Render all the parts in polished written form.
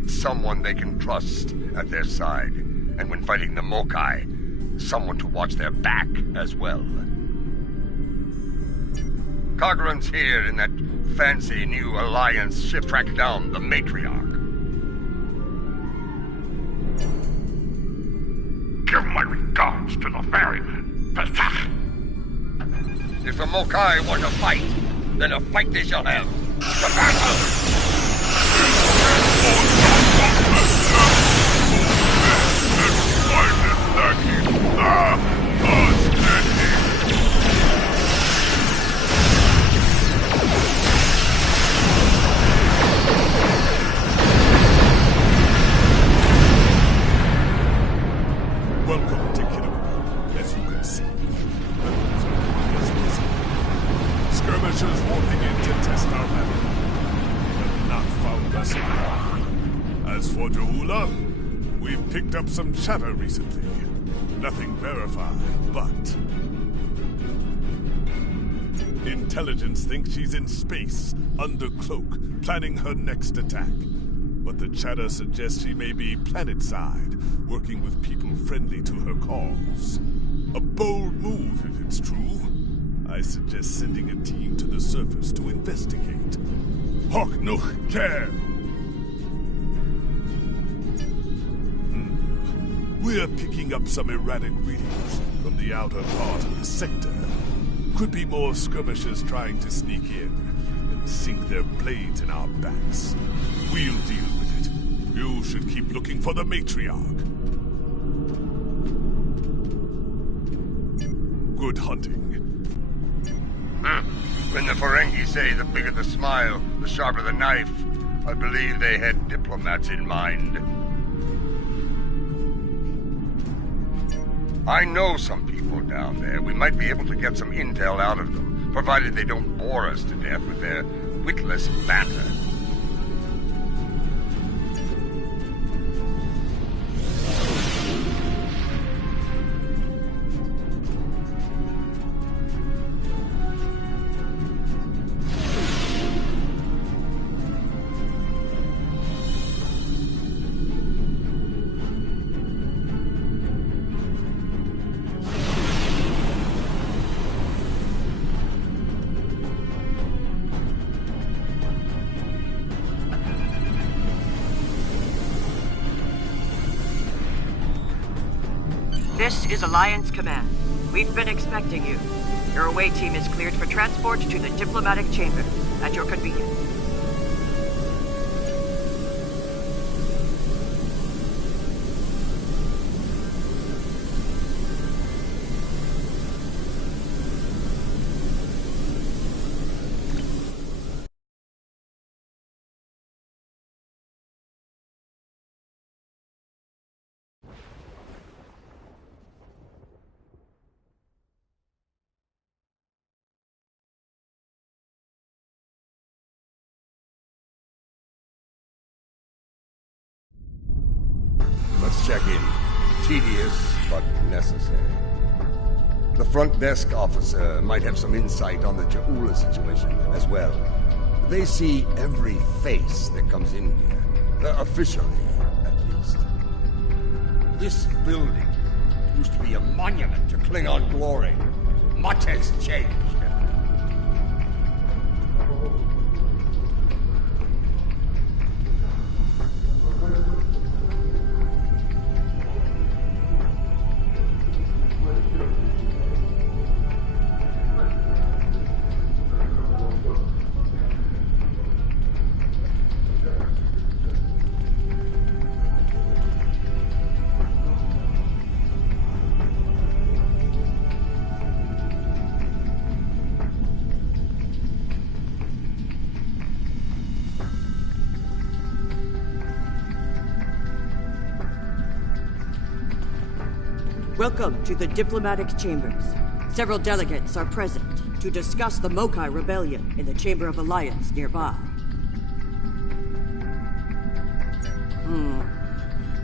need someone they can trust at their side. And when fighting the Mokai, someone to watch their back as well. Cogran's here in that fancy new Alliance ship track down the Matriarch. Give my regards to the ferryman. If the Mokai want to fight, then a fight they shall have. The battle! Welcome to Kidderminster, as you can see. Skirmishers walking in to test our metal. Have not found us yet. As for Jaula, we've picked up some chatter recently. Nothing verified, but intelligence thinks she's in space, under cloak, planning her next attack. But the chatter suggests she may be planet-side, working with people friendly to her cause. A bold move, if it's true. I suggest sending a team to the surface to investigate. Hawk no care! We're picking up some erratic readings from the outer part of the sector. Could be more skirmishers trying to sneak in and sink their blades in our backs. We'll deal with it. You should keep looking for the Matriarch. Good hunting. When the Ferengi say the bigger the smile, the sharper the knife, I believe they had diplomats in mind. I know some people down there. We might be able to get some intel out of them, provided they don't bore us to death with their witless banter. This is Alliance Command. We've been expecting you. Your away team is cleared for transport to the diplomatic chamber, at your convenience. Let's check in. Tedious, but necessary. The front desk officer might have some insight on the Jaula situation as well. They see every face that comes in here. Officially, at least. This building used to be a monument to Klingon glory. Much has changed. Welcome to the diplomatic chambers. Several delegates are present to discuss the Mokai Rebellion in the Chamber of Alliance nearby.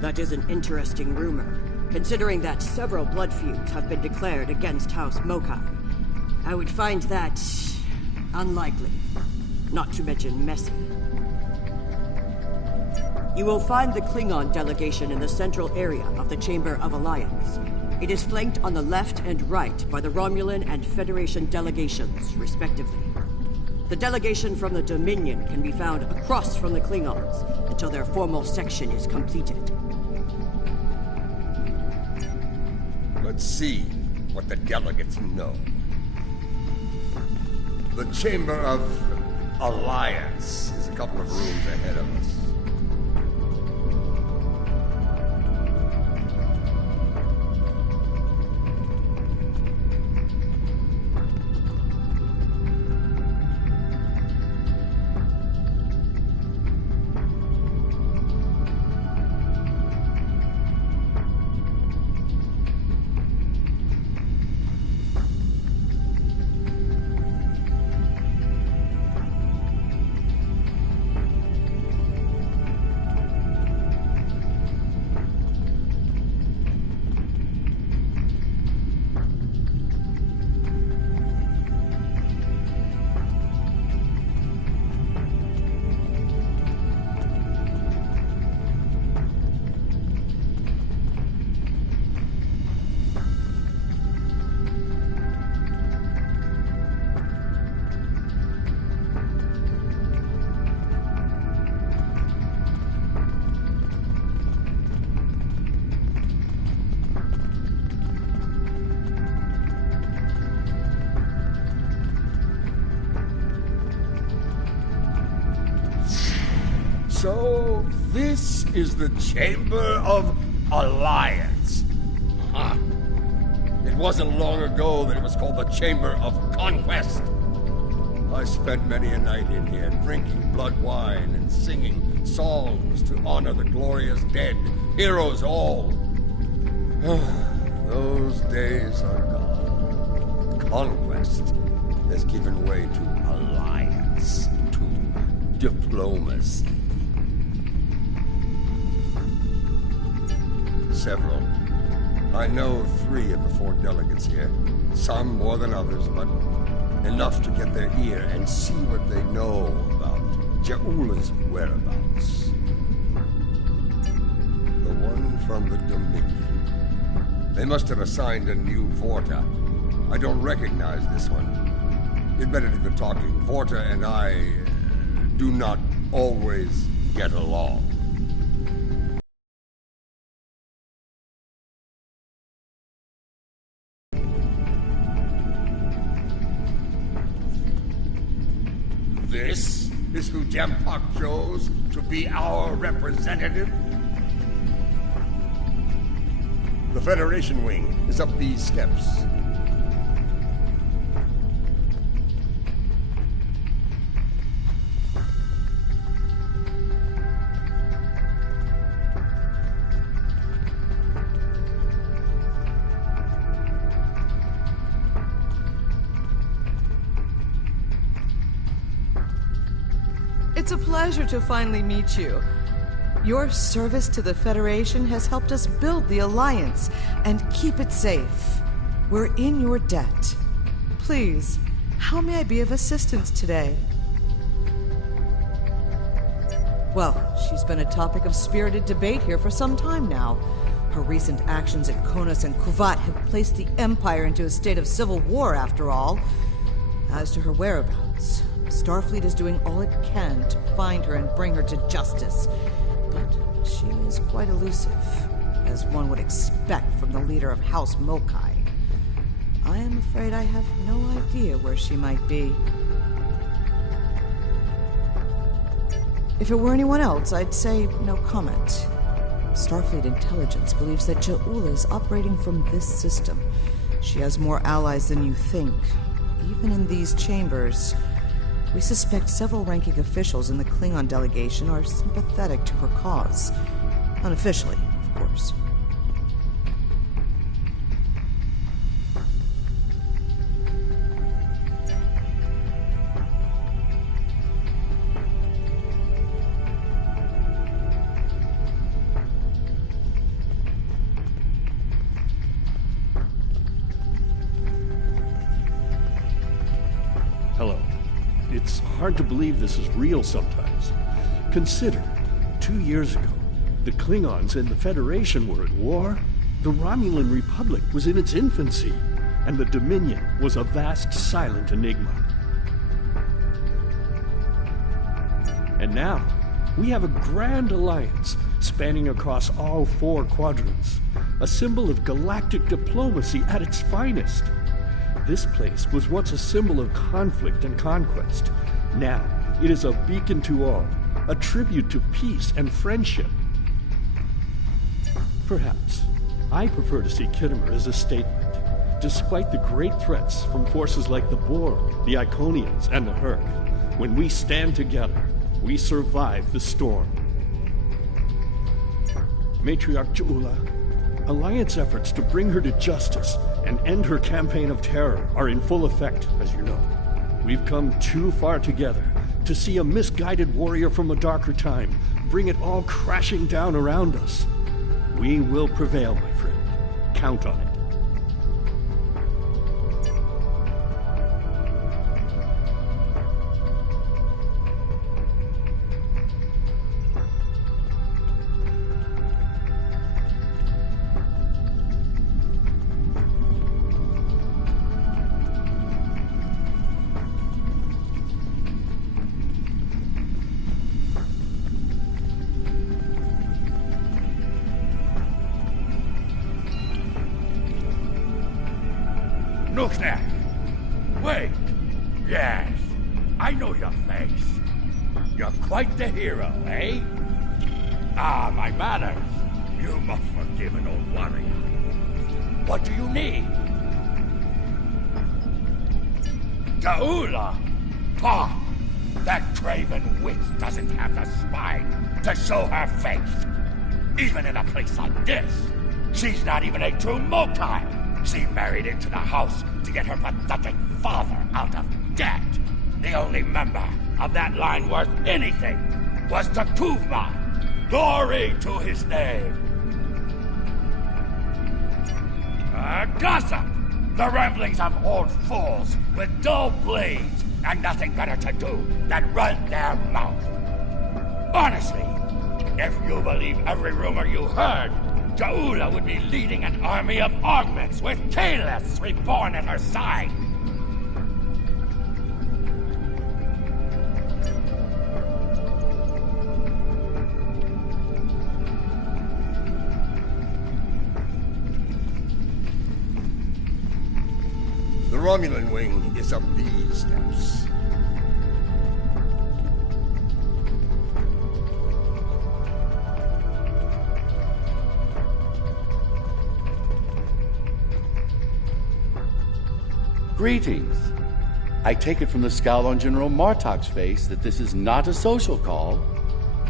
That is an interesting rumor, considering that several blood feuds have been declared against House Mokai. I would find that unlikely, not to mention messy. You will find the Klingon delegation in the central area of the Chamber of Alliance. It is flanked on the left and right by the Romulan and Federation delegations, respectively. The delegation from the Dominion can be found across from the Klingons until their formal section is completed. Let's see what the delegates know. The Chamber of Alliance is a couple of rooms ahead of us. So, this is the Chamber of Alliance. Huh. It wasn't long ago that it was called the Chamber of Conquest. I spent many a night in here, drinking blood wine and singing songs to honor the glorious dead, heroes all. Those days are gone. Conquest has given way to alliance, to diplomacy. Several. I know 3 of the 4 delegates here. Some more than others, but enough to get their ear and see what they know about Ja'ula's whereabouts. The one from the Dominion. They must have assigned a new Vorta. I don't recognize this one. You'd better do the talking. Vorta and I do not always get along. This is who Jampak chose to be our representative? The Federation wing is up these steps. It's a pleasure to finally meet you. Your service to the Federation has helped us build the Alliance and keep it safe. We're in your debt. Please, how may I be of assistance today? Well, she's been a topic of spirited debate here for some time now. Her recent actions at Konos and Kuvat have placed the Empire into a state of civil war, after all. As to her whereabouts, Starfleet is doing all it can to find her and bring her to justice. But she is quite elusive, as one would expect from the leader of House Mokai. I am afraid I have no idea where she might be. If it were anyone else, I'd say no comment. Starfleet intelligence believes that Ja'ula is operating from this system. She has more allies than you think, even in these chambers. We suspect several ranking officials in the Klingon delegation are sympathetic to her cause. Unofficially, of course. Hello. It's hard to believe this is real sometimes. Consider, 2 years ago, The Klingons and the Federation were at war. The Romulan Republic was in its infancy, and the Dominion was a vast, silent enigma. And now, we have a grand alliance spanning across all 4 quadrants, a symbol of galactic diplomacy at its finest. This place was once a symbol of conflict and conquest. Now, it is a beacon to all, a tribute to peace and friendship. Perhaps, I prefer to see Kittimer as a statement. Despite the great threats from forces like the Borg, the Iconians, and the Herc, when we stand together, we survive the storm. Matriarch Ja'ula, Alliance efforts to bring her to justice and end her campaign of terror are in full effect, as you know. We've come too far together to see a misguided warrior from a darker time bring it all crashing down around us. We will prevail, my friend. Count on it. Look there! Wait! Yes, I know your face. You're quite the hero, eh? Ah, my manners. You must forgive an old warrior. What do you need? Ja'ula! Pah! That craven witch doesn't have the spine to show her face. Even in a place like this, she's not even a true Mokai. She married into the house to get her pathetic father out of debt. The only member of that line worth anything was Takuvma. Glory to his name. Gossip! The ramblings of old fools with dull blades and nothing better to do than run their mouth. Honestly, if you believe every rumor you heard, Ja'ula would be leading an army of augments with Kalis reborn at her side. The Romulan wing is up these steps. Greetings. I take it from the scowl on General Martok's face that this is not a social call.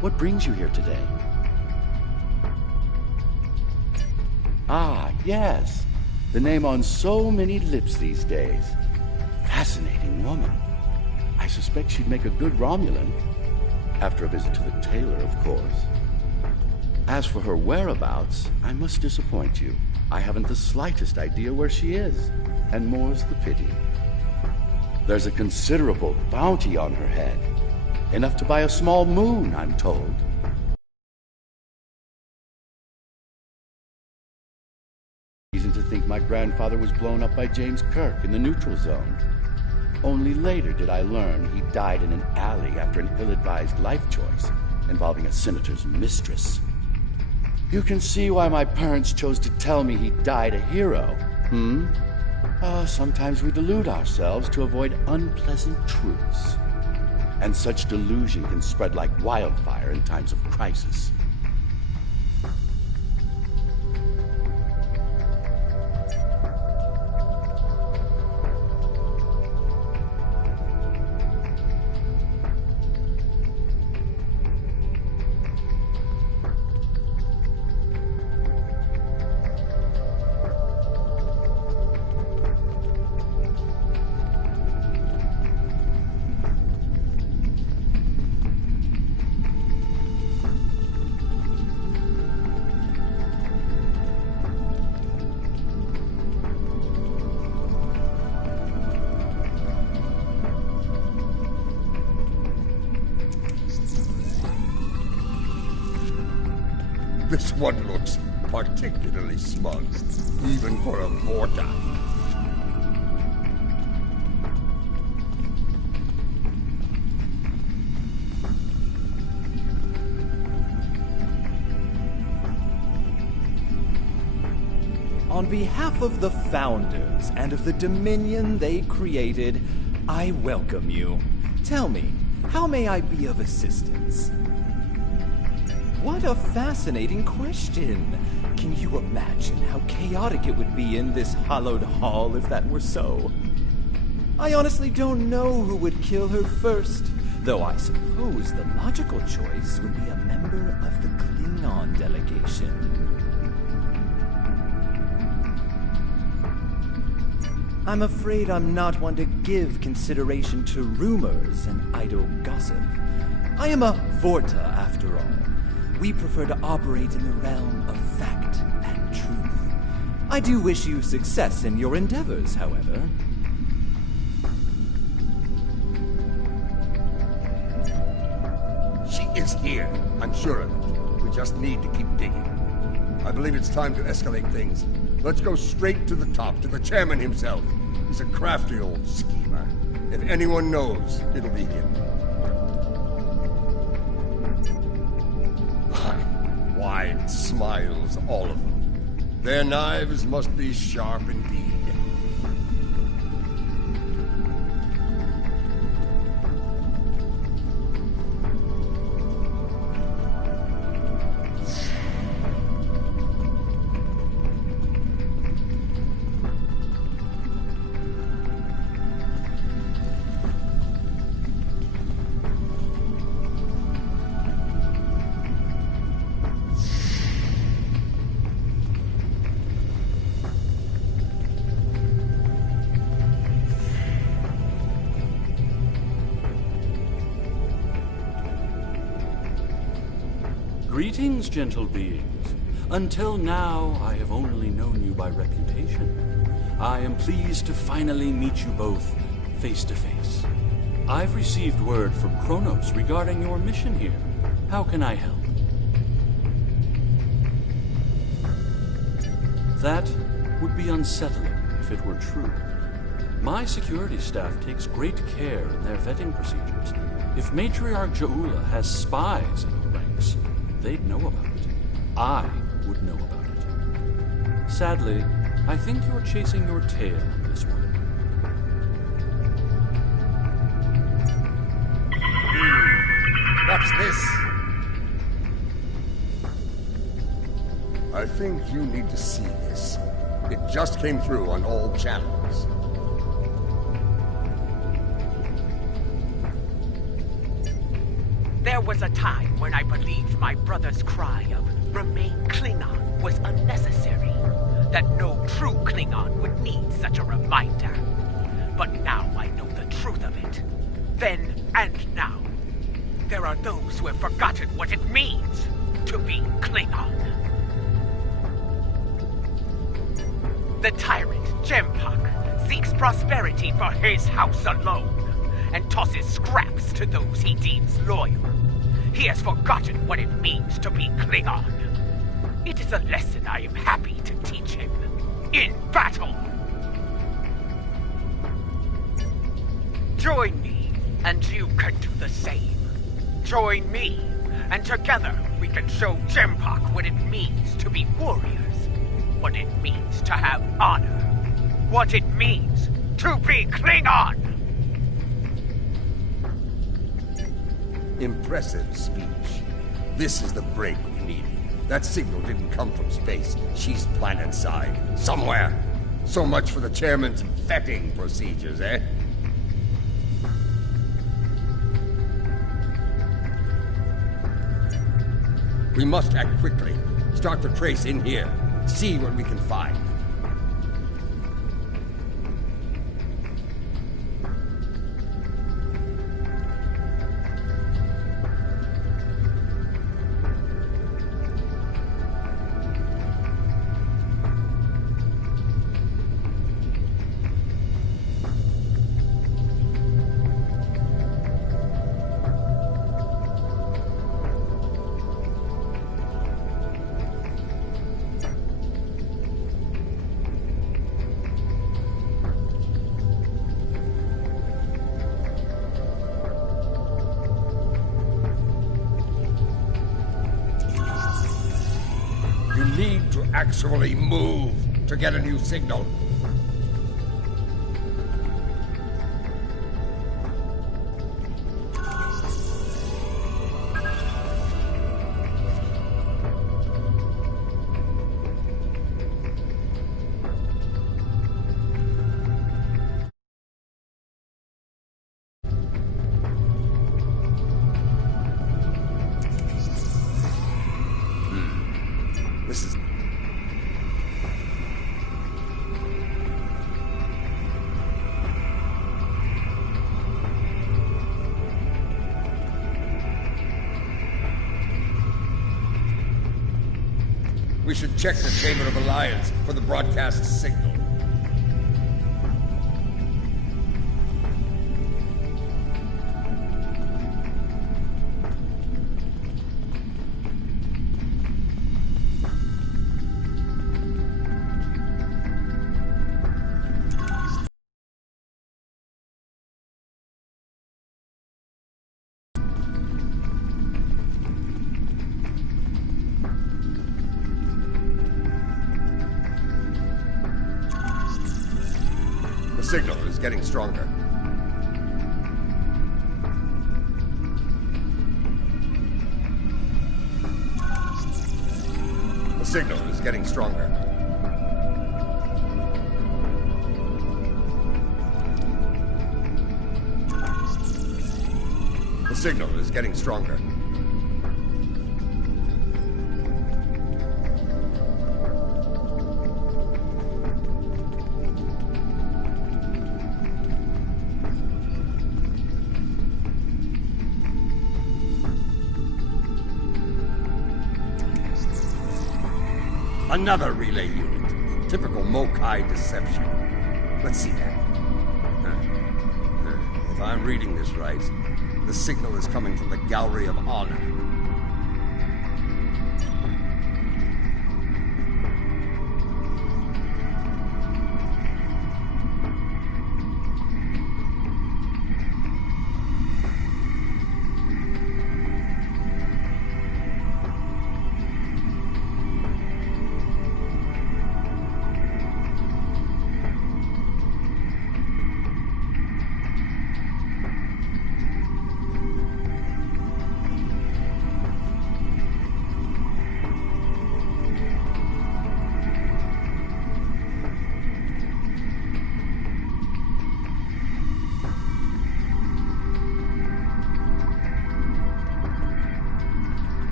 What brings you here today? Ah, yes. The name on so many lips these days. Fascinating woman. I suspect she'd make a good Romulan. After a visit to the tailor, of course. As for her whereabouts, I must disappoint you. I haven't the slightest idea where she is. And more's the pity. There's a considerable bounty on her head. Enough to buy a small moon, I'm told. Reason to think my grandfather was blown up by James Kirk in the neutral zone. Only later did I learn he died in an alley after an ill-advised life choice involving a senator's mistress. You can see why my parents chose to tell me he died a hero, Sometimes we delude ourselves to avoid unpleasant truths. And such delusion can spread like wildfire in times of crisis. This one looks particularly smug, even for a Vorta. On behalf of the Founders and of the Dominion they created, I welcome you. Tell me, how may I be of assistance? What a fascinating question. Can you imagine how chaotic it would be in this hallowed hall if that were so? I honestly don't know who would kill her first, though I suppose the logical choice would be a member of the Klingon delegation. I'm afraid I'm not one to give consideration to rumors and idle gossip. I am a Vorta, after all. We prefer to operate in the realm of fact and truth. I do wish you success in your endeavors, however. She is here, I'm sure of it. We just need to keep digging. I believe it's time to escalate things. Let's go straight to the top, to the chairman himself. He's a crafty old schemer. If anyone knows, it'll be him. Wide smiles, all of them. Their knives must be sharp indeed. Greetings, gentle beings. Until now, I have only known you by reputation. I am pleased to finally meet you both face to face. I've received word from Kronos regarding your mission here. How can I help? That would be unsettling if it were true. My security staff takes great care in their vetting procedures. If Matriarch Jaula has spies in her ranks, they'd know about it. I would know about it. Sadly, I think you're chasing your tail on this one. What's this? I think you need to see this. It just came through on all channels. There was a time when I believed my brother's cry of "Remain Klingon" was unnecessary. That no true Klingon would need such a reminder. But now I know the truth of it. Then and now. There are those who have forgotten what it means to be Klingon. The tyrant, Jempak, seeks prosperity for his house alone, and tosses scraps to those he deems loyal. He has forgotten what it means to be Klingon. It is a lesson I am happy to teach him in battle. Join me, and you can do the same. Join me, and together we can show Jempak what it means to be warriors, what it means to have honor, what it means to be Klingon! Impressive speech. This is the break we needed. That signal didn't come from space. She's planet-side. Somewhere. So much for the chairman's vetting procedures, eh? We must act quickly. Start the trace in here. See what we can find. actually move to get a new signal. This is... We should check the Chamber of Alliance for the broadcast signal. The signal is getting stronger. The signal is getting stronger. The signal is getting stronger. Another relay unit. Typical Mokai deception. Let's see that. If I'm reading this right, the signal is coming from the Gallery of Honor.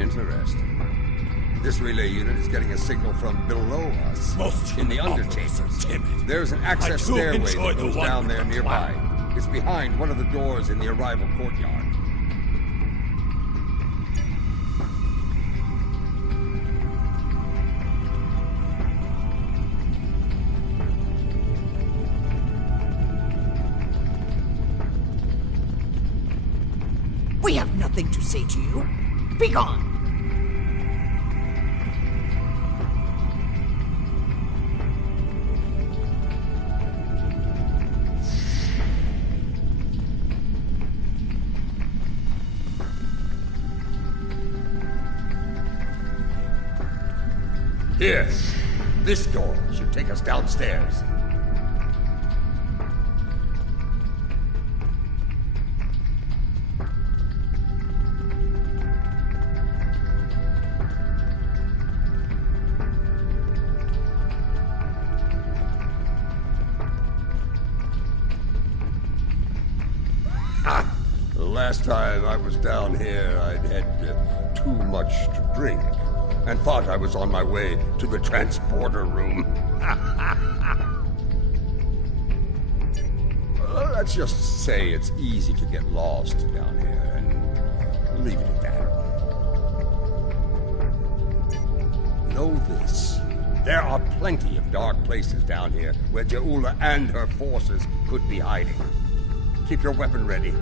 Interesting. This relay unit is getting a signal from below us. Most in the underchambers. There's an access stairway that goes down there nearby. It's behind one of the doors in the arrival courtyard. We have nothing to say to you. Be gone! Here, this door should take us downstairs. last time I was down here, I'd had too much to drink and thought I was on my way to the transporter room. Let's just say it's easy to get lost down here, and leave it at that. Know this. There are plenty of dark places down here where Ja'ula and her forces could be hiding. Keep your weapon ready.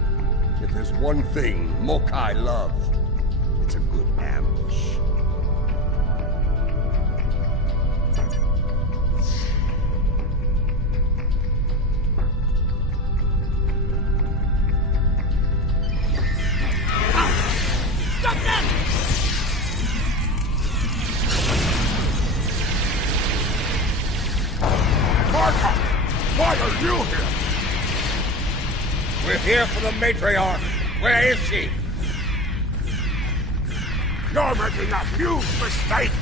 If there's one thing Mokai love, it's a good ambush. Why are you here? We're here for the matriarch. Where is she? You're making a huge mistake.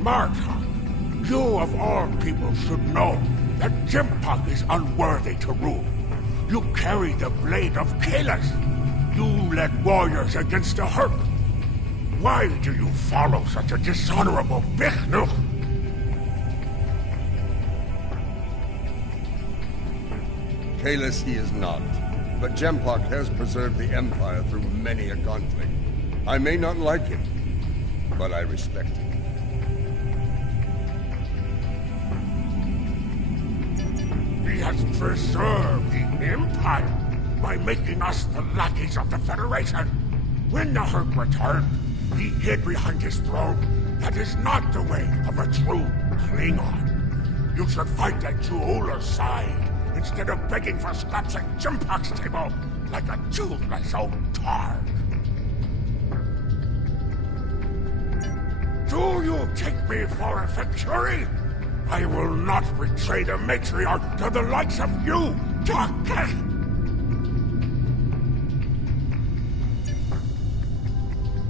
Marta, you of all people should know that Jimpak is unworthy to rule. You carry the blade of Kalis. You led warriors against the Herc. Why do you follow such a dishonorable Bichnuch? Kalis he is not, but Jempak has preserved the Empire through many a conflict. I may not like him, but I respect him. He has preserved the Empire by making us the lackeys of the Federation. When the Herc returned, he hid behind his throne. That is not the way of a true Klingon. You should fight at Ja'ula's side, instead of begging for scraps at Jimpak's table, like a toothless old targ. Do you take me for a victory? I will not betray the matriarch to the likes of you, Doctor!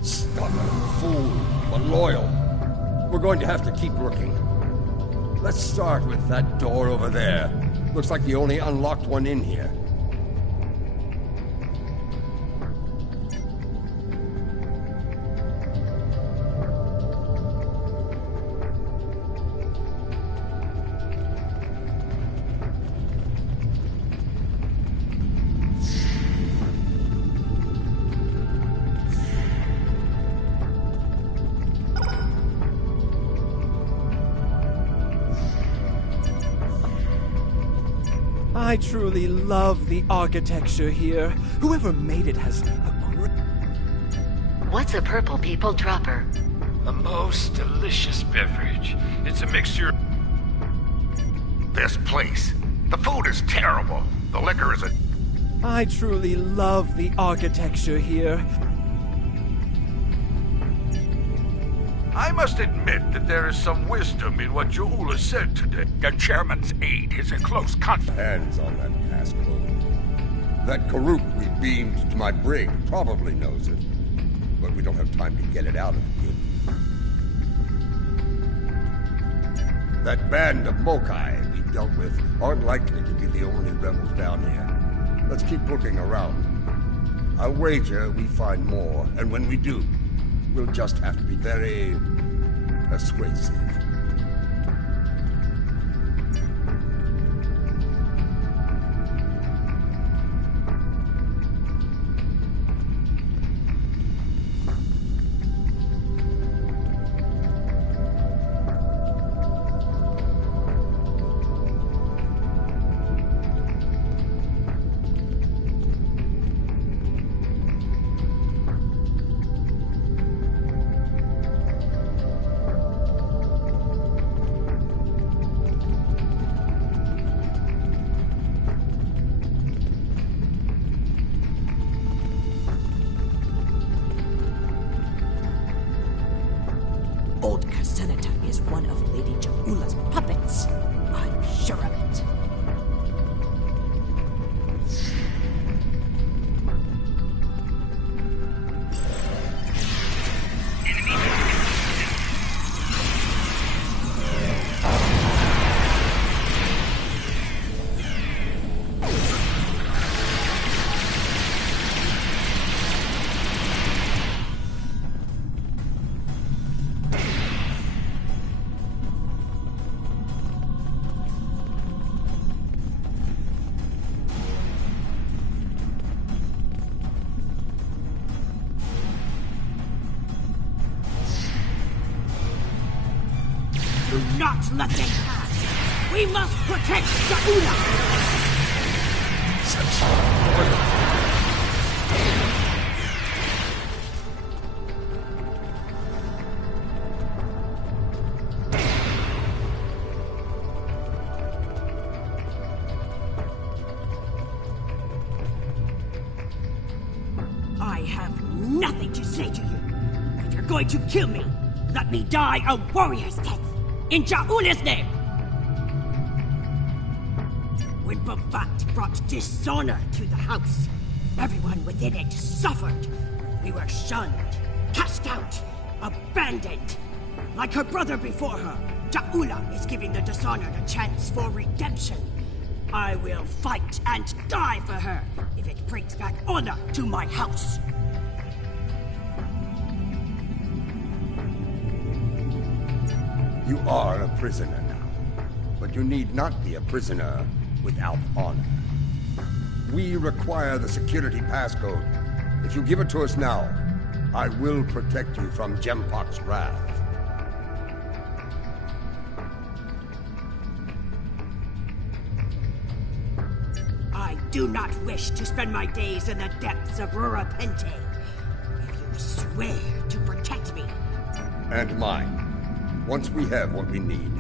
Stubborn fool, but loyal. We're going to have to keep looking. Let's start with that door over there. Looks like the only unlocked one in here. I truly love the architecture here. Whoever made it has a great... What's a purple people dropper? A most delicious beverage. It's a mixture... This place. The food is terrible. The liquor is a... I truly love the architecture here. I must admit that there is some wisdom in what Ja'ula said today. The chairman's aide is a close confidant. Hands on that passcode. That Karuk we beamed to my brig probably knows it, but we don't have time to get it out of him. That band of Mokai we dealt with aren't likely to be the only rebels down here. Let's keep looking around. I'll wager we find more, and when we do, we'll just have to be very persuasive. is one of Lady Jaula's puppets. I'm sure of it. Do not let them pass! We must protect Jaula! I have nothing to say to you. If you're going to kill me, let me die a warrior's death. In Jaula's name! When Bavat brought dishonor to the house, everyone within it suffered. We were shunned, cast out, abandoned. Like her brother before her, Jaula is giving the dishonored a chance for redemption. I will fight and die for her if it brings back honor to my house. You are a prisoner now, but you need not be a prisoner without honor. We require the security passcode. If you give it to us now, I will protect you from Gempok's wrath. I do not wish to spend my days in the depths of Rurapente. If you swear to protect me... And mine. Once we have what we need,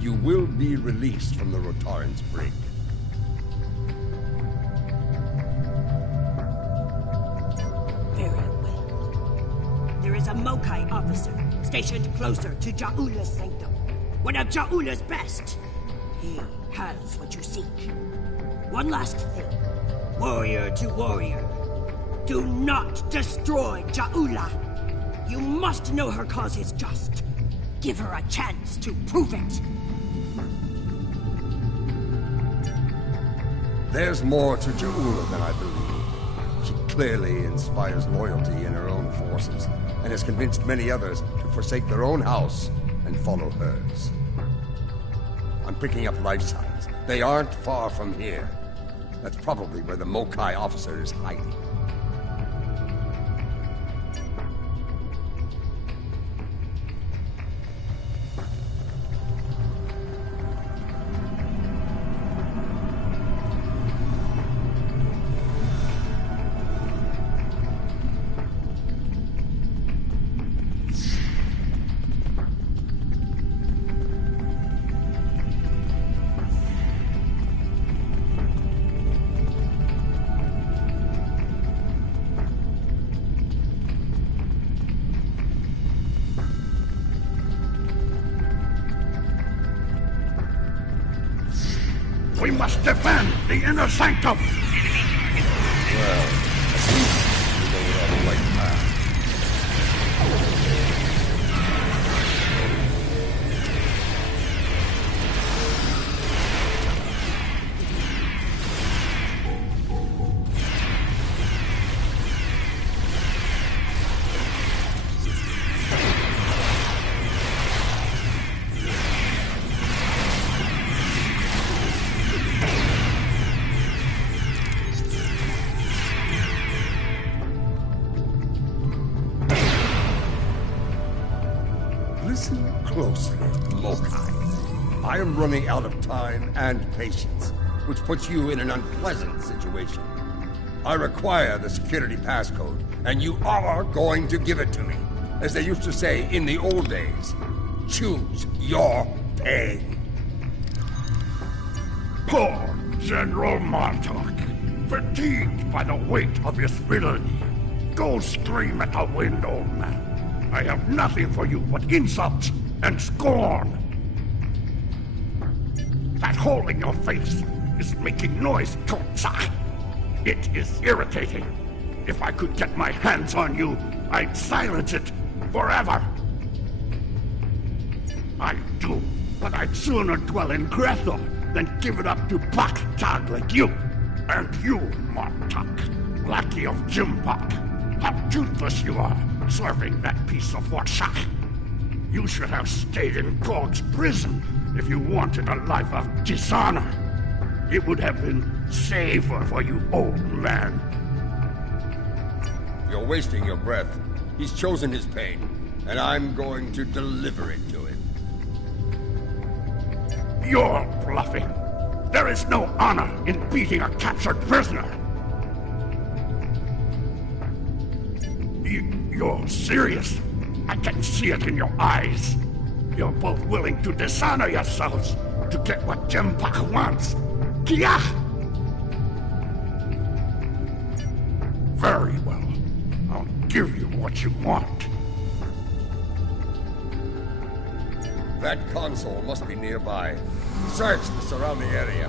you will be released from the Rotaran's brig. Very well. There is a Mokai officer stationed closer to Jaula's sanctum. One of Jaula's best. He has what you seek. One last thing. Warrior to warrior. Do not destroy Jaula. You must know her cause is just. Give her a chance to prove it. There's more to Jaula than I believe. She clearly inspires loyalty in her own forces, and has convinced many others to forsake their own house and follow hers. I'm picking up life signs. They aren't far from here. That's probably where the Mokai officer is hiding. We must defend the inner sanctum! Well, at least we know we're on the right path. Listen closely, Mokai. I am running out of time and patience, which puts you in an unpleasant situation. I require the security passcode, and you are going to give it to me. As they used to say in the old days, choose your pain. Poor General Martok, fatigued by the weight of his villainy. Go scream at the wind, old man. I have nothing for you but insults and scorn. That hole in your face is making noise, Kotsa. It is irritating. If I could get my hands on you, I'd silence it forever. I do, but I'd sooner dwell in Grethel than give it up to Baktag like you. And you, Martak, lackey of Jimbok. How toothless you are, serving that piece of Watshak. You should have stayed in God's prison if you wanted a life of dishonor. It would have been safer for you, old man. You're wasting your breath. He's chosen his pain, and I'm going to deliver it to him. You're bluffing. There is no honor in beating a captured prisoner. You're serious. I can see it in your eyes. You're both willing to dishonor yourselves to get what Jempak wants. Kia! Very well. I'll give you what you want. That console must be nearby. Search the surrounding area.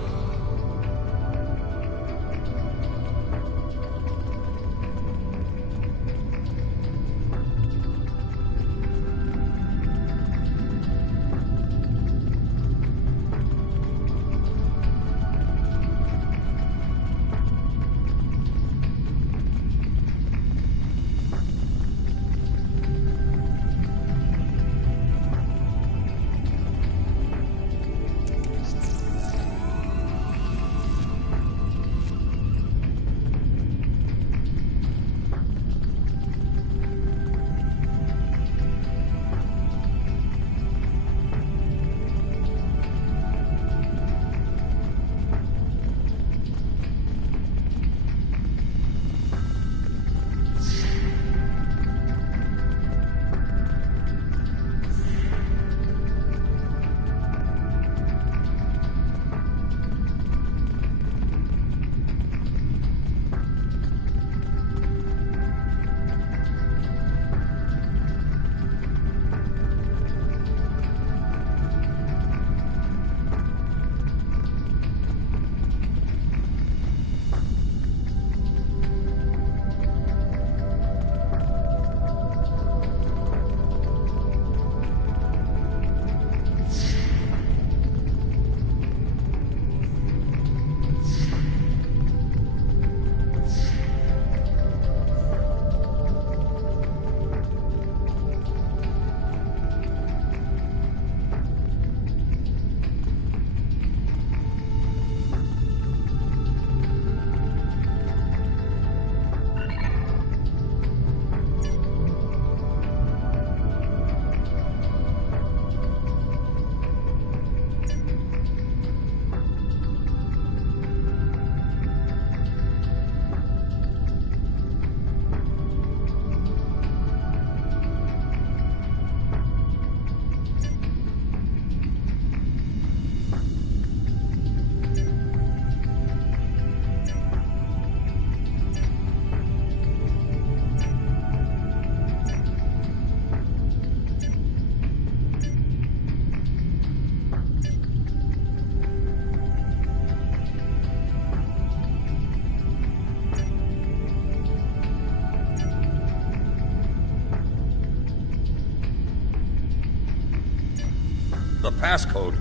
The passcode.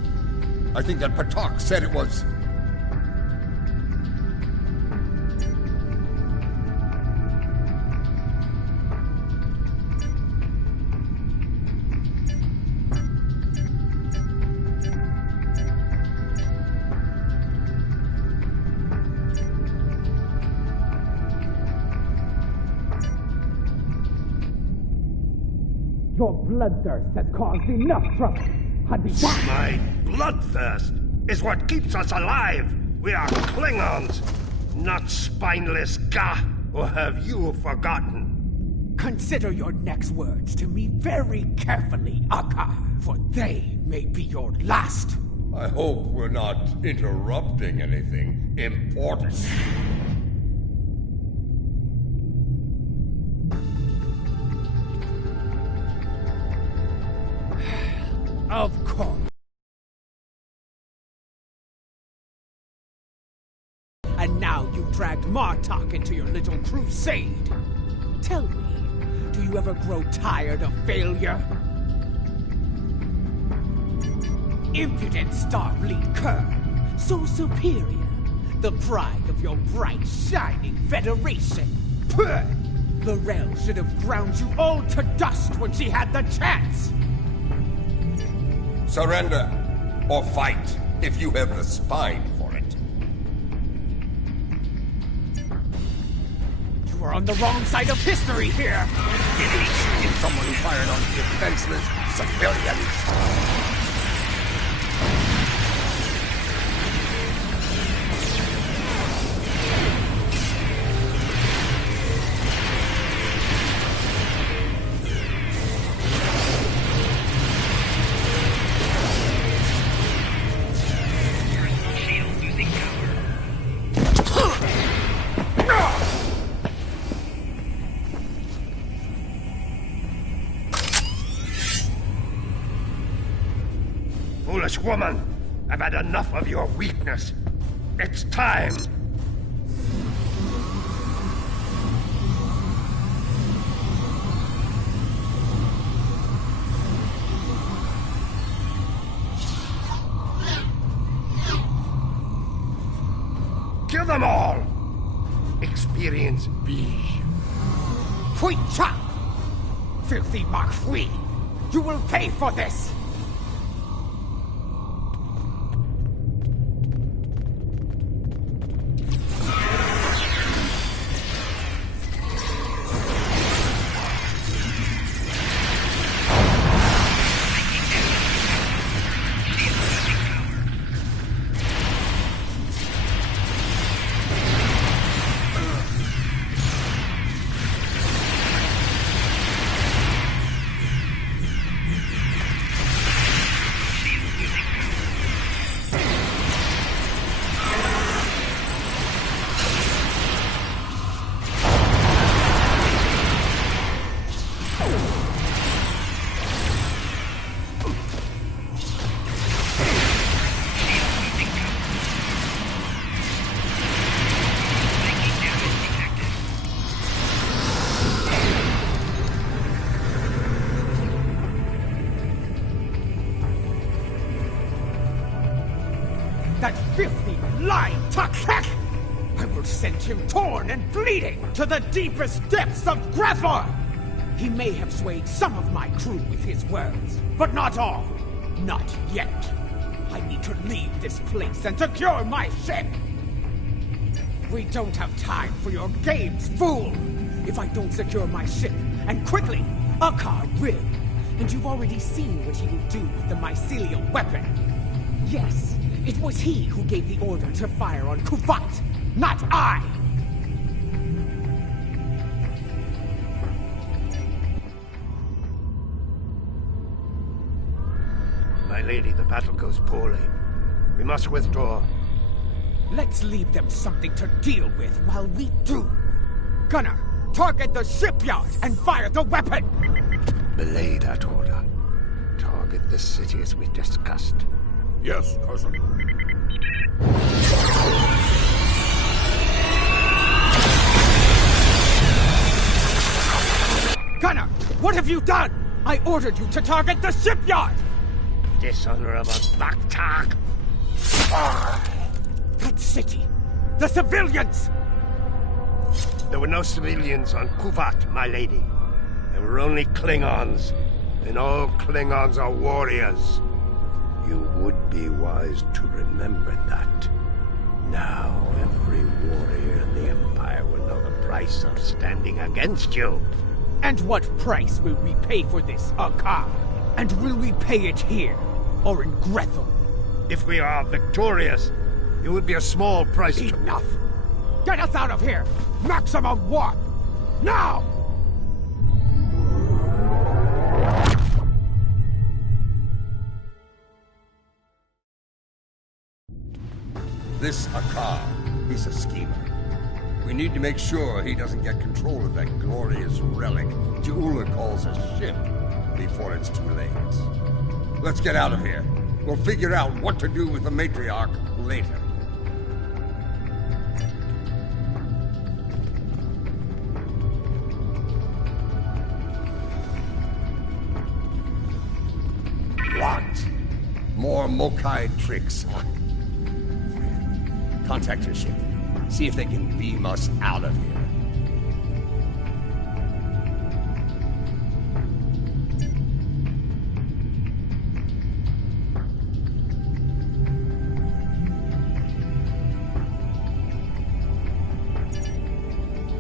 I think that Patak said it was... Your bloodthirst has caused enough trouble. My bloodthirst is what keeps us alive. We are Klingons, not spineless Ga. Or have you forgotten? Consider your next words to me very carefully, Akka, for they may be your last. I hope we're not interrupting anything important. Of course. And now you've dragged Martok into your little crusade. Tell me, do you ever grow tired of failure? Impudent Starfleet cur, so superior, the pride of your bright, shining Federation. Puh! L'Rell should have ground you all to dust when she had the chance! Surrender, or fight, if you have the spine for it. You are on the wrong side of history here! It ain't shooting someone who fired on defenseless civilians. Foolish woman, I've had enough of your weakness. It's time. Kill them all! Experience B. Hui Chop! Filthy Mark Hui! You will pay for this! That filthy, lying Tuck-Heck! I will send him torn and bleeding to the deepest depths of Grathor! He may have swayed some of my crew with his words, but not all. Not yet. I need to leave this place and secure my ship! We don't have time for your games, fool! If I don't secure my ship, and quickly, Akar will. And you've already seen what he will do with the mycelial weapon. Yes, it was he who gave the order to fire on Kuvat, not I! My lady, the battle goes poorly. We must withdraw. Let's leave them something to deal with while we do. Gunner, target the shipyard and fire the weapon! Belay that order. Target the city as we discussed. Yes, cousin. Gunner, what have you done? I ordered you to target the shipyard! Dishonorable Baktak! That city! The civilians! There were no civilians on Kuvat, my lady. There were only Klingons. And all Klingons are warriors. You would be wise to remember that. Now every warrior in the Empire will know the price of standing against you. And what price will we pay for this, Akar? And will we pay it here, or in Grethel? If we are victorious, it would be a small price. Enough! Get us out of here! Maximum warp! Now! This Akar, he's a schemer. We need to make sure he doesn't get control of that glorious relic Ja'ula calls a ship. before it's too late. Let's get out of here. We'll figure out what to do with the matriarch later. What? More Mokai tricks, huh? Contact your ship. See if they can beam us out of here.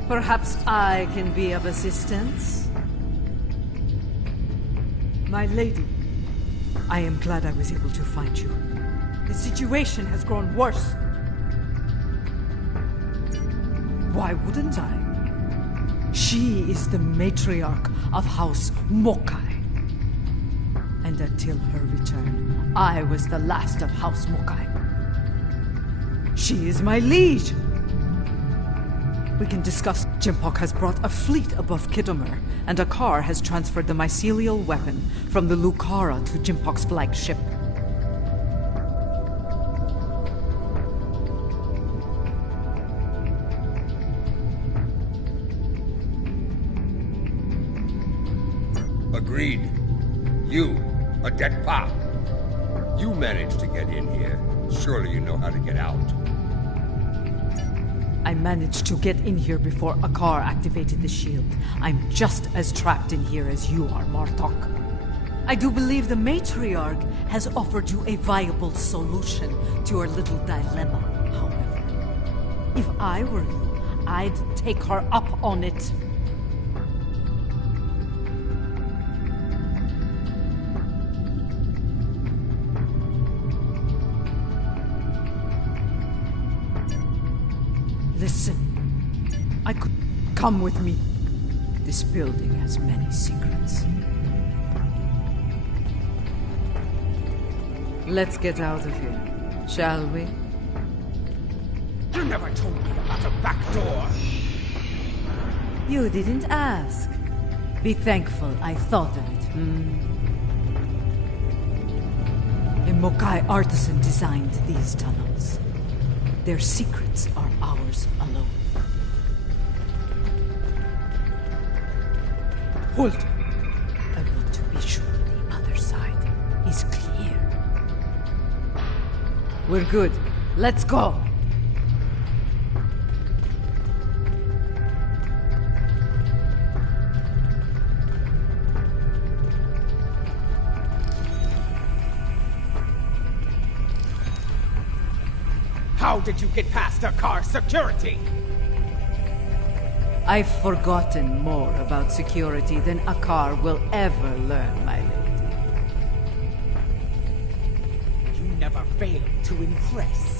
Perhaps I can be of assistance? My lady, I am glad I was able to find you. The situation has grown worse. Why wouldn't I? She is the matriarch of House Mokai. And until her return, I was the last of House Mokai. She is my liege. We can discuss. Jimpok has brought a fleet above Kittimer, and Akar has transferred the mycelial weapon from the Lucara to Jimpok's flagship. Agreed. You, a Dekpa. You managed to get in here. Surely you know how to get out. I managed to get in here before Akar activated the shield. I'm just as trapped in here as you are, Martok. I do believe the matriarch has offered you a viable solution to our little dilemma, however. If I were you, I'd take her up on it. Listen, I could come with me. This building has many secrets. Let's get out of here, shall we? You never told me about a back door. You didn't ask. Be thankful I thought of it, A Mokai artisan designed these tunnels. Their secrets are ours alone. Hold! I want to be sure the other side is clear. We're good. Let's go! How did you get past Akar's security? I've forgotten more about security than Akar will ever learn, my lady. You never fail to impress.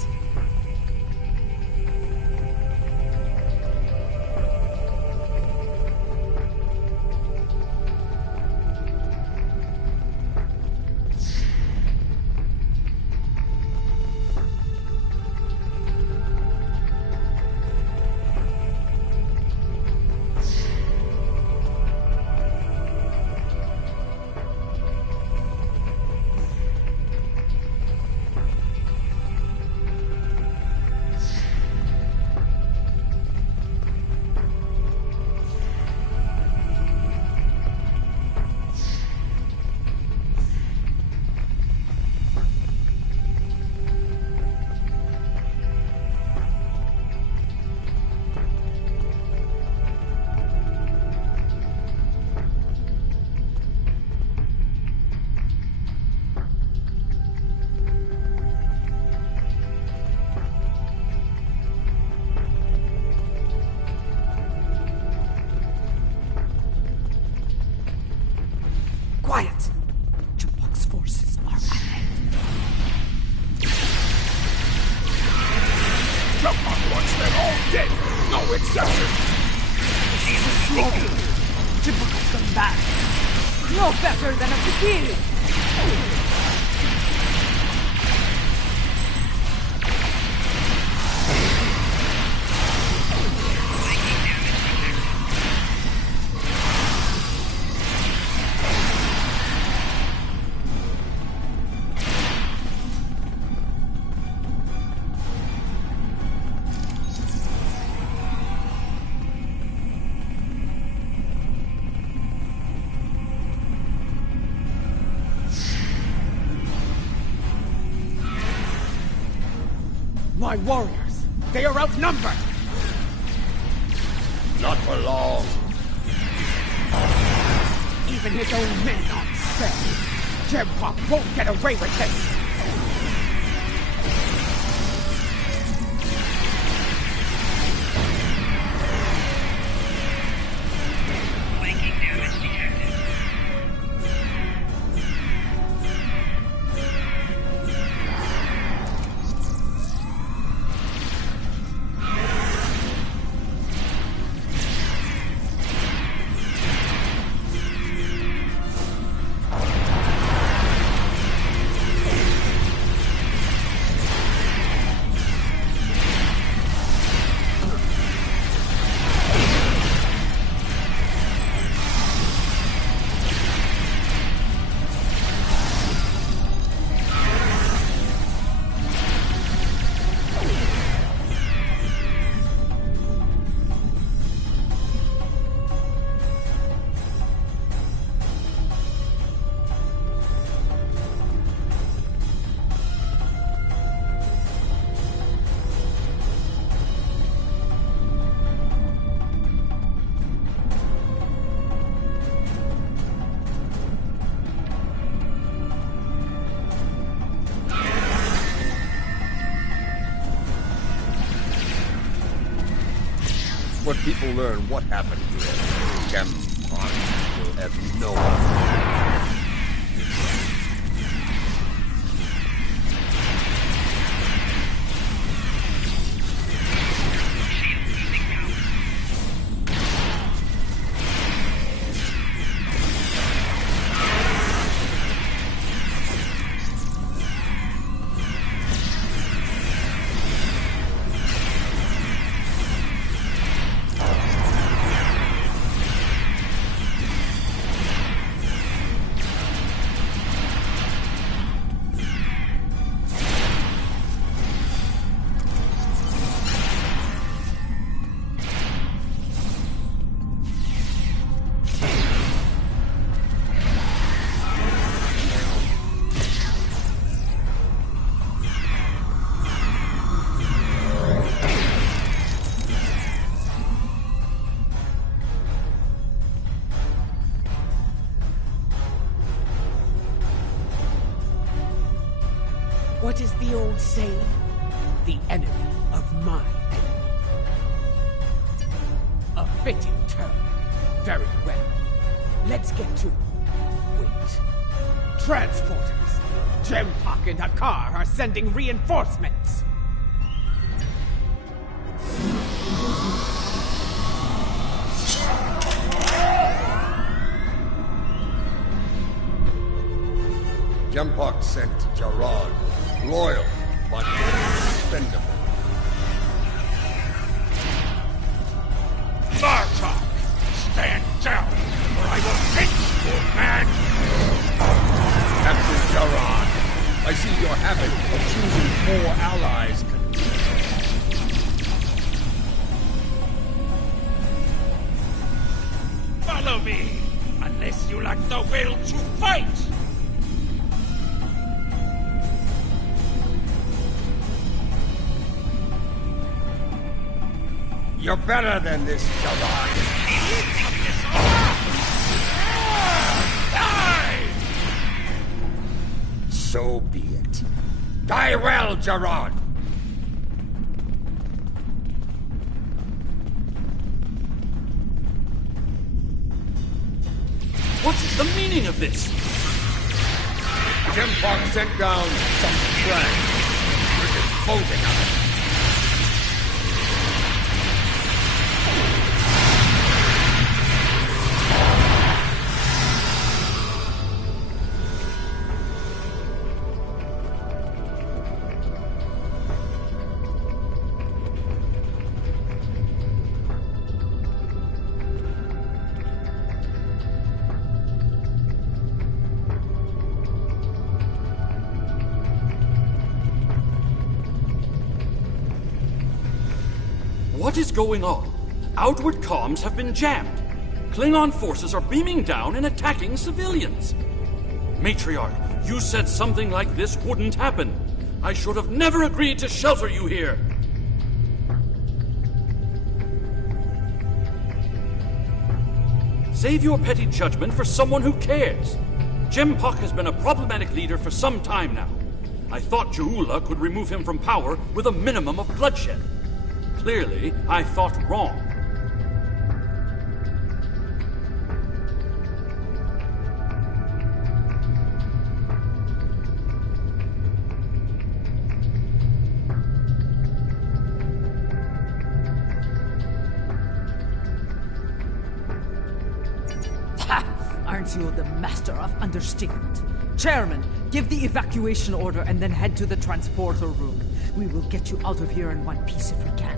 Quiet! Jimpok's forces are ahead. Jimpok wants them all dead! No exception! Jesus sneaky! Jimpok has gone back. No better than a fakir! My warriors, they are outnumbered! Not for long. Even his own men aren't spared. Jempak won't get away with this! When people learn what happened here, Jempak will have no idea. What is the old saying? The enemy of my enemy. A fitting term. Very well. Let's get to... Wait. Transporters! Jempak and Hakar are sending reinforcements! Jempak sent Jarad, loyal but expendable. Martok! Stand down, or I will hit you, man! Captain Jarad, I see your habit of choosing 4 allies Follow me, unless you lack the will to fight! You're better than this, Jarad. Die! So be it. Die well, Jarad. What is the meaning of this? Jempak sent down some trash. We're disposing of it. What is going on? Outward comms have been jammed. Klingon forces are beaming down and attacking civilians. Matriarch, you said something like this wouldn't happen. I should have never agreed to shelter you here. Save your petty judgment for someone who cares. Jempok has been a problematic leader for some time now. I thought Ja'ula could remove him from power with a minimum of bloodshed. Clearly, I thought wrong. Aren't you the master of understatement? Chairman, give the evacuation order and then head to the transporter room. We will get you out of here in one piece if we can.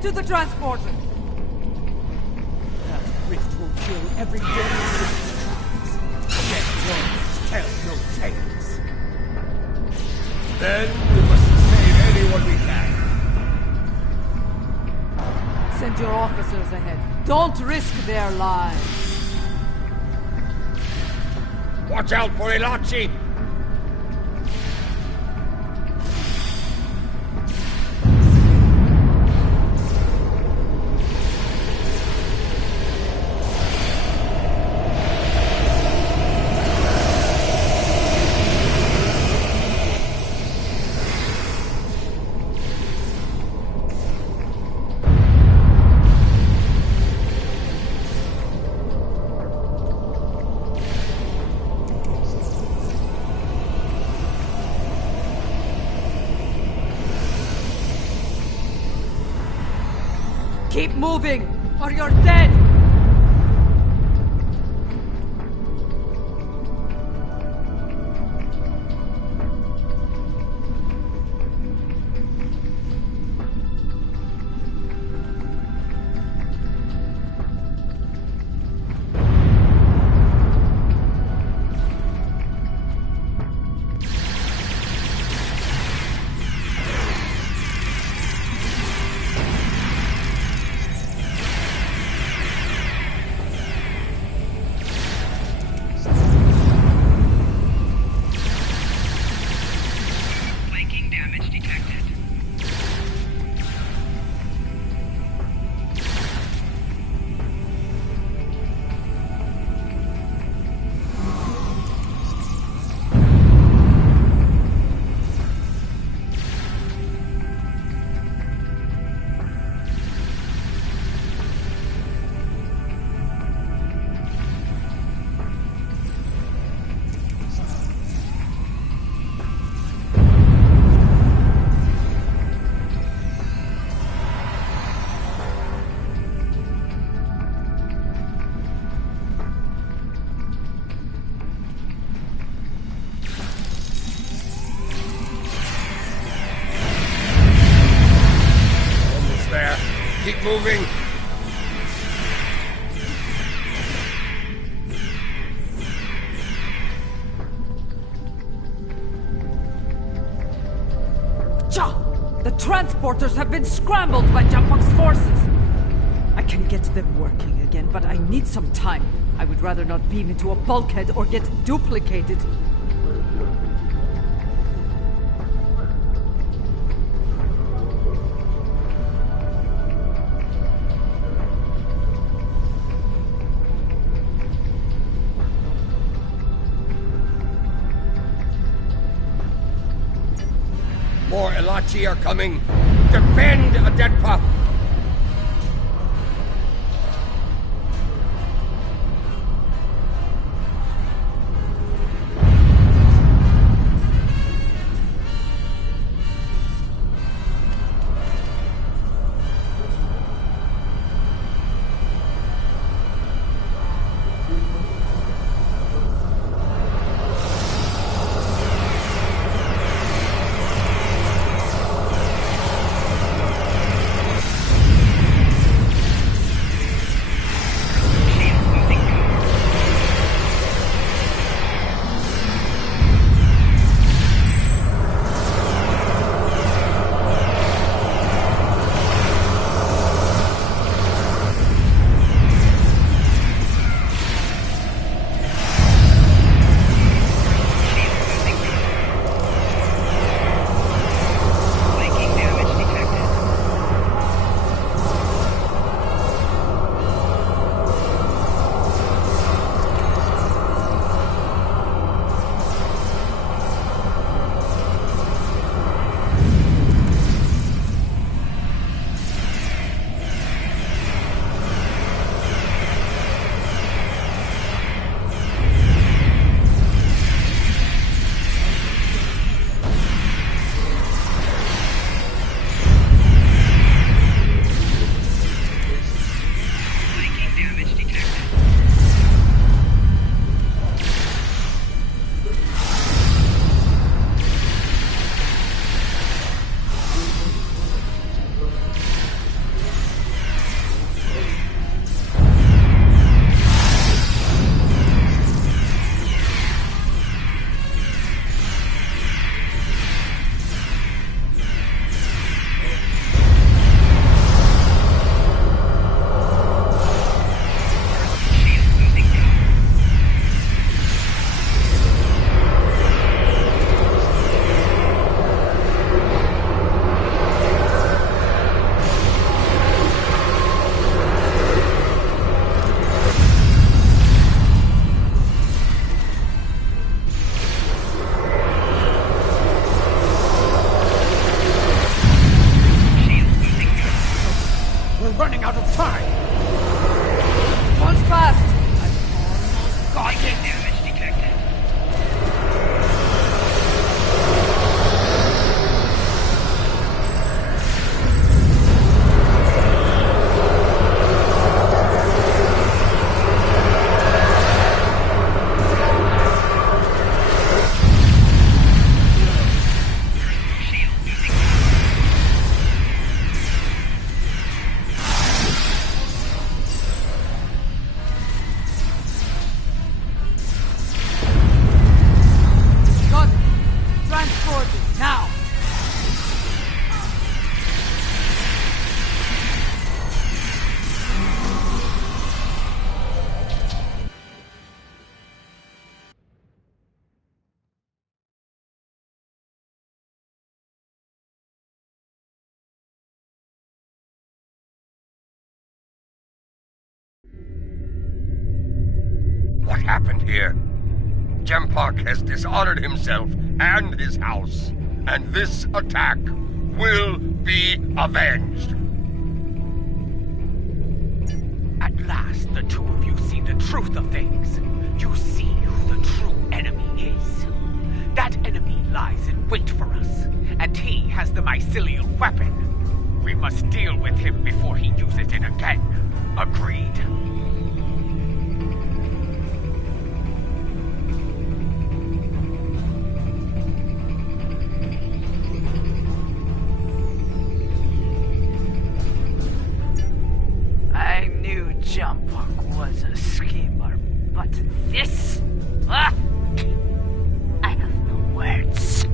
To the transporter! That rift will kill every day. Dead words tell no tales. Then we must save anyone we can. Send your officers ahead. Don't risk their lives. Watch out for Elachi! Keep moving, or you're dead! Keep moving. The transporters have been scrambled by Jempok's forces. I can get them working again, but I need some time. I would rather not beam into a bulkhead or get duplicated. Apache are coming. Defend a dead pup. Running out of time! One's fast! Got it! Damage detected. What happened here? Jempark has dishonored himself and his house, and this attack will be avenged. At last, the two of you see the truth of things. You see who the true enemy is. That enemy lies in wait for us, and he has the mycelial weapon. We must deal with him before he uses it again. Agreed? I knew Jempark was a schemer, but this... I have no words.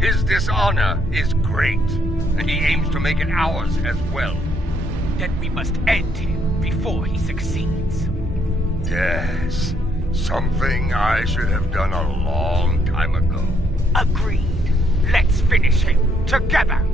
His dishonor is great, and he aims to make it ours as well. Then we must end him before he succeeds. Yes, something I should have done a long time ago. Agreed. Let's finish him together.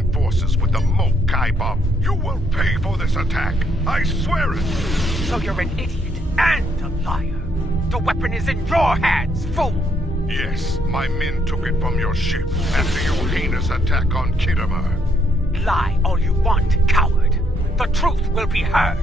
join forces with the Mokai Bomb. You will pay for this attack. I swear it. So you're an idiot and a liar. The weapon is in your hands, fool. Yes, my men took it from your ship after your heinous attack on Kittimer. Lie all you want, coward. The truth will be heard.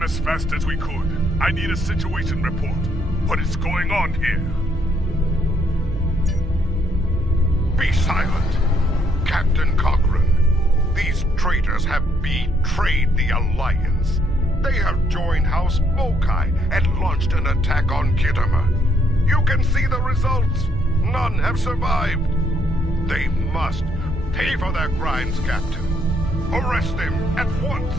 As fast as we could. I need a situation report. What is going on here? Be silent, Captain Cochrane. These traitors have betrayed the Alliance. They have joined House Mokai and launched an attack on Kittimer. You can see the results. None have survived. They must pay for their crimes, Captain. Arrest them at once.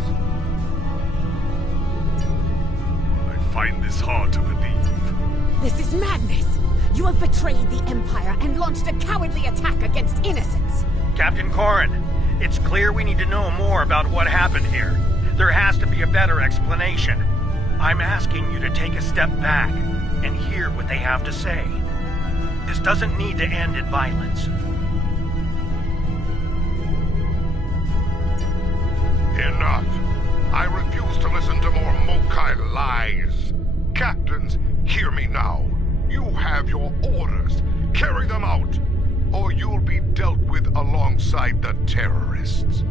I find this hard to believe. This is madness! You have betrayed the Empire and launched a cowardly attack against innocents! Captain Corrin, it's clear we need to know more about what happened here. There has to be a better explanation. I'm asking you to take a step back and hear what they have to say. This doesn't need to end in violence. Enough. I refuse to listen to more Mokai lies. Captains, hear me now. You have your orders. Carry them out, or you'll be dealt with alongside the terrorists.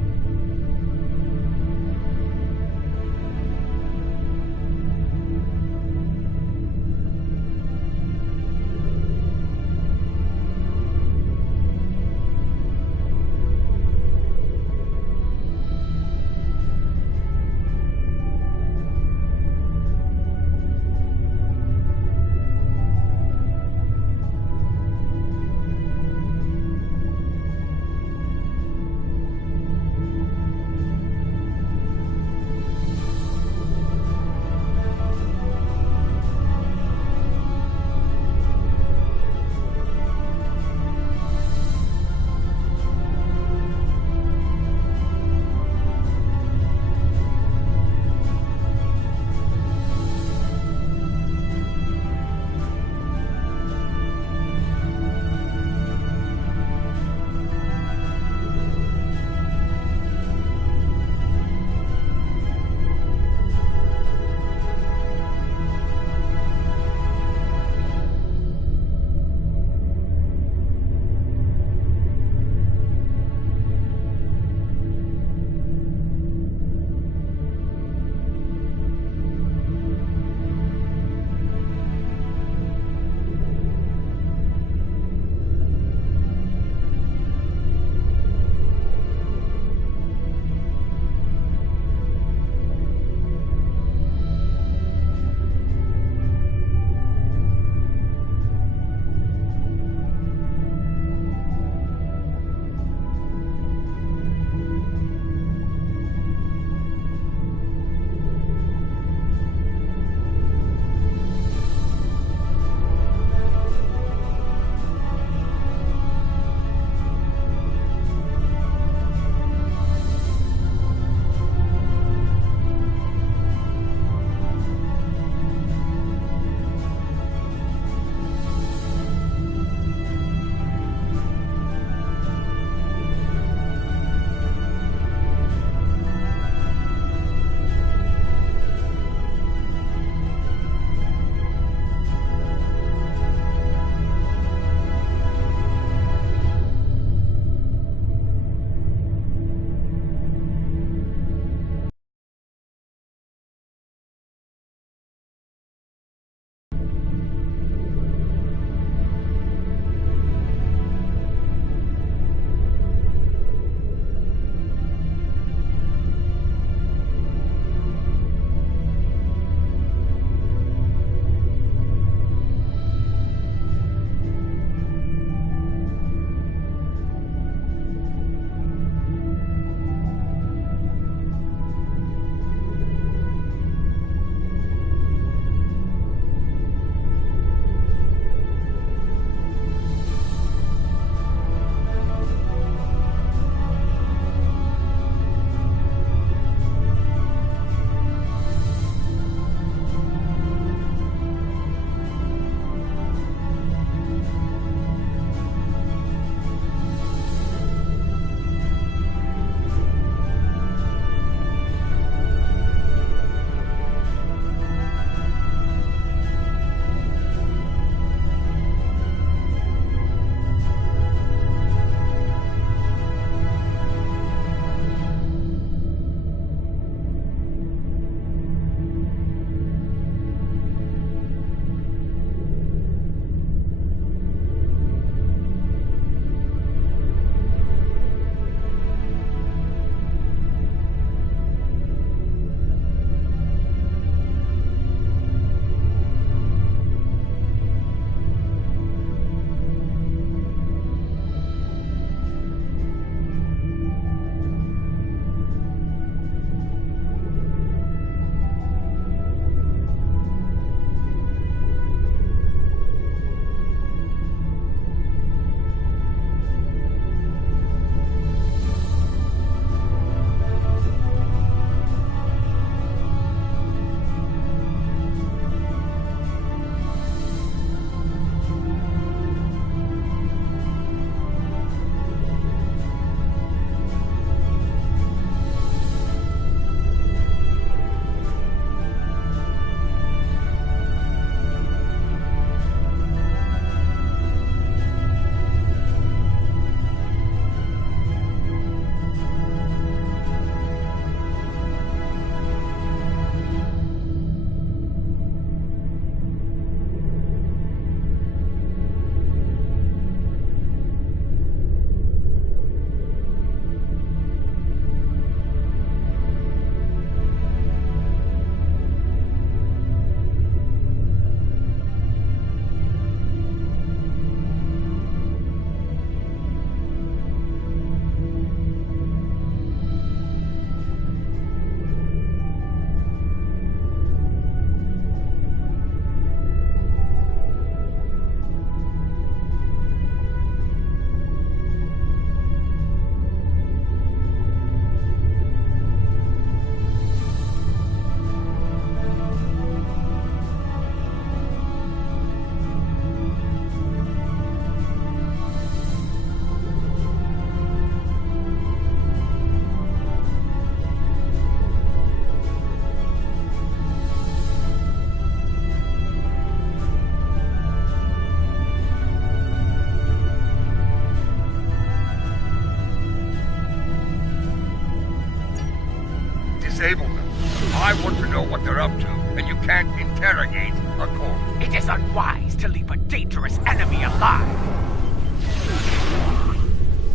I want to know what they're up to, and you can't interrogate a corpse. It is unwise to leave a dangerous enemy alive.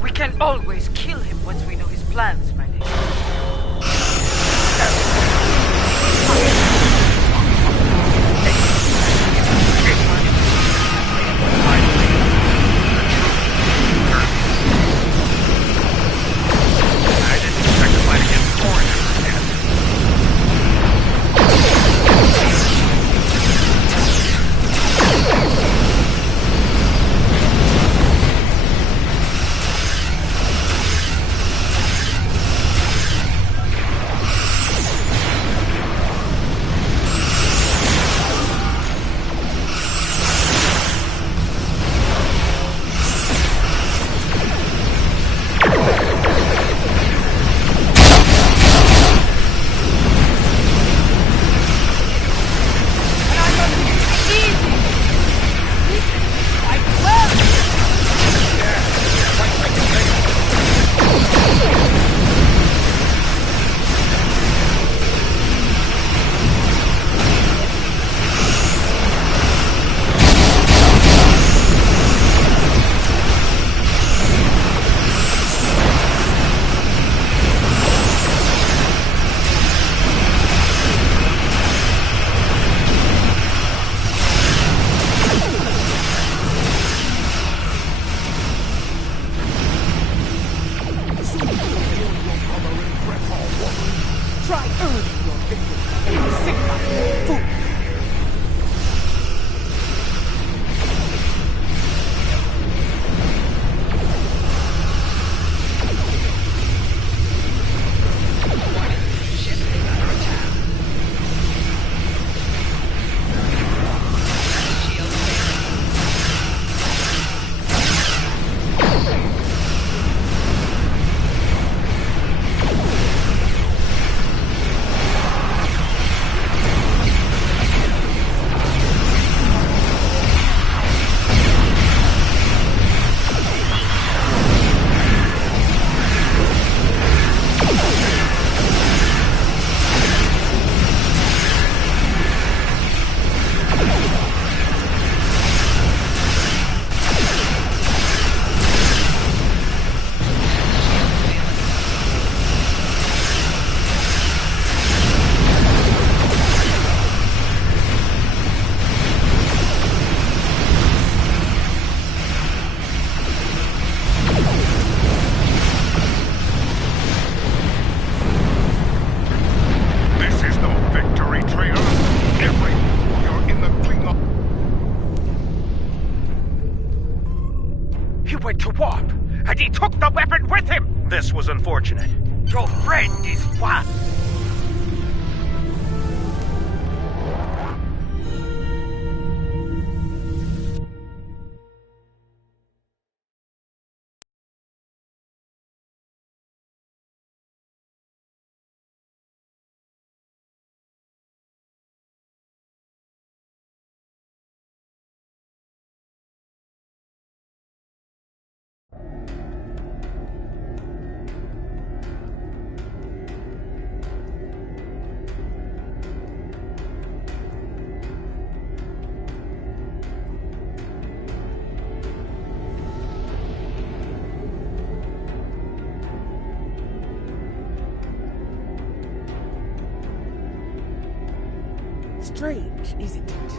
We can always kill him once we know his plans, my lady. I didn't expect to fight against foreigners again. Try earning your victory and be sick by your food. Went to warp, and he took the weapon with him! This was unfortunate. Your friend is one. Strange, isn't it?